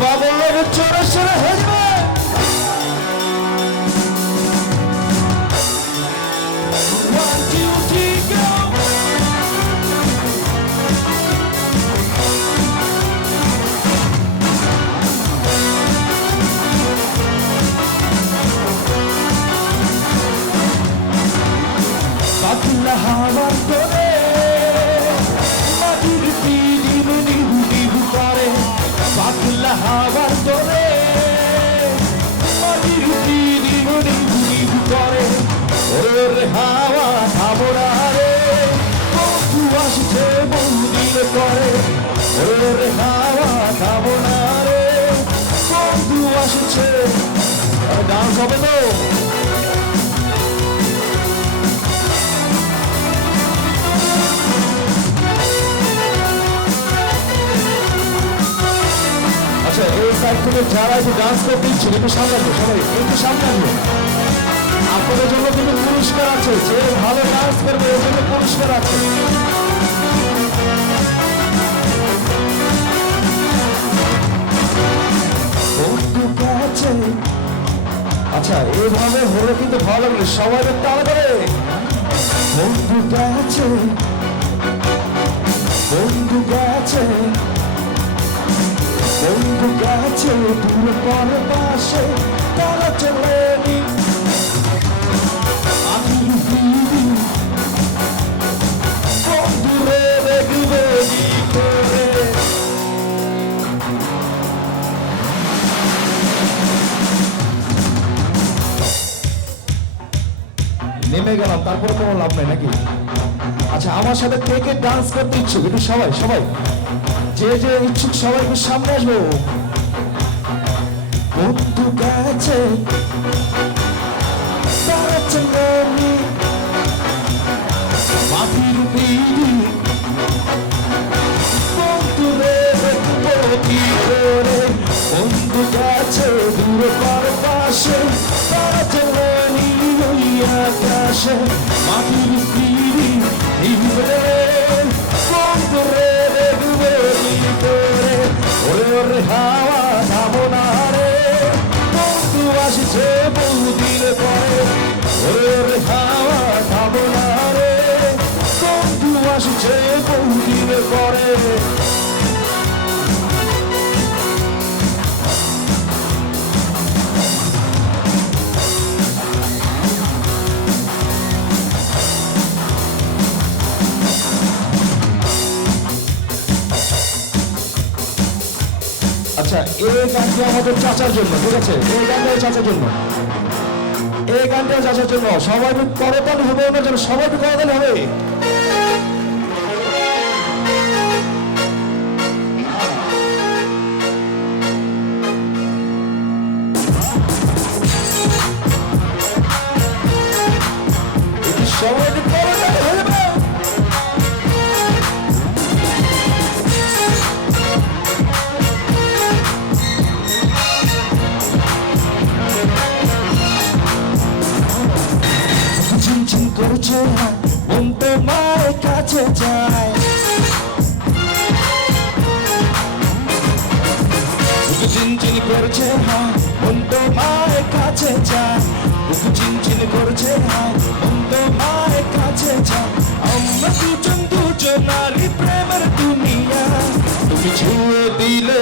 পাগলের চোরে সরে হয়ে যাবে। One, two, three, go! পাতলা হাওয়ার তোরে মাটির পিদিম নিভু নিভু করে, পাতলা হাওয়ার তোরে মাটির পিদিম নিভু নিভু করে। ওরে হাওয়া থামো না রে, বন্ধু আসছে বন্দির করে। ওরে হাওয়া থামো না রে, বন্ধু আসছে। ডান্স হবে তো? আচ্ছা, এই সাইড থেকে যারা একটু ডান্স করতে ইচ্ছুক একটু সামনে আসবে, সবাই একটু সামনে আসবে। আপনাদের জন্য কিন্তু পুরস্কার আছে, যে ভালো ডান্স করবে এর জন্য পুরস্কার আছে। বন্ধু কাছে আচ্ছা, এইভাবে হলে কিন্তু ভালো লাগবে, সবাই একটু আলাদা করে। বন্ধু কাছে বন্ধু কাছে বন্ধু কাছে দূর পর পাশে তারা চলেনি, আমি বন্ধুরে দেখবে কি করে। নেমে গেলাম, তারপরে কোনো লাভ নাই নাকি? আচ্ছা, আমার সাথে কে কে ডান্স করতে ইচ্ছুক একটু সবাই সবাই যে যে ইচ্ছুক সবাই একটু সামনে আসবো। বন্ধু কাছে তারা চলেনি, মাটির পিড়ি বন্ধুরে দেখবো কি করে। বন্ধু কাছে দূর পর পাশে তারা চলেনি ওই আকাশে, মাটির পিড়ি নিভবে বন্ধুরে দেখবে কি করে। ওরে হাওয়া থামো না রে, বন্ধু আসছে বহুদিন পরে। ওরে হাওয়া থামো না রে, বন্ধু আসছে বহুদিন পরে। আচ্ছা, এই গানটি আমাদের চাচার জন্য, ঠিক আছে? এই গানটা চাচার জন্য, এই গানটা চাচার জন্য। সবাই করতালি হবে ওনার জন্য, সবাই করতালি হবে। সবাই করতালি হবে। ঝিনঝিন করছে মন তোমার কাছে যায়, ঝিনঝিন করছে মন তোমার কাছে যায়, ঝিনঝিন করছে মন তোমার কাছে যায়। আমরা দুজন দুজনারই প্রেমের দুনিয়া, তুমি ছুঁয়ে দিলে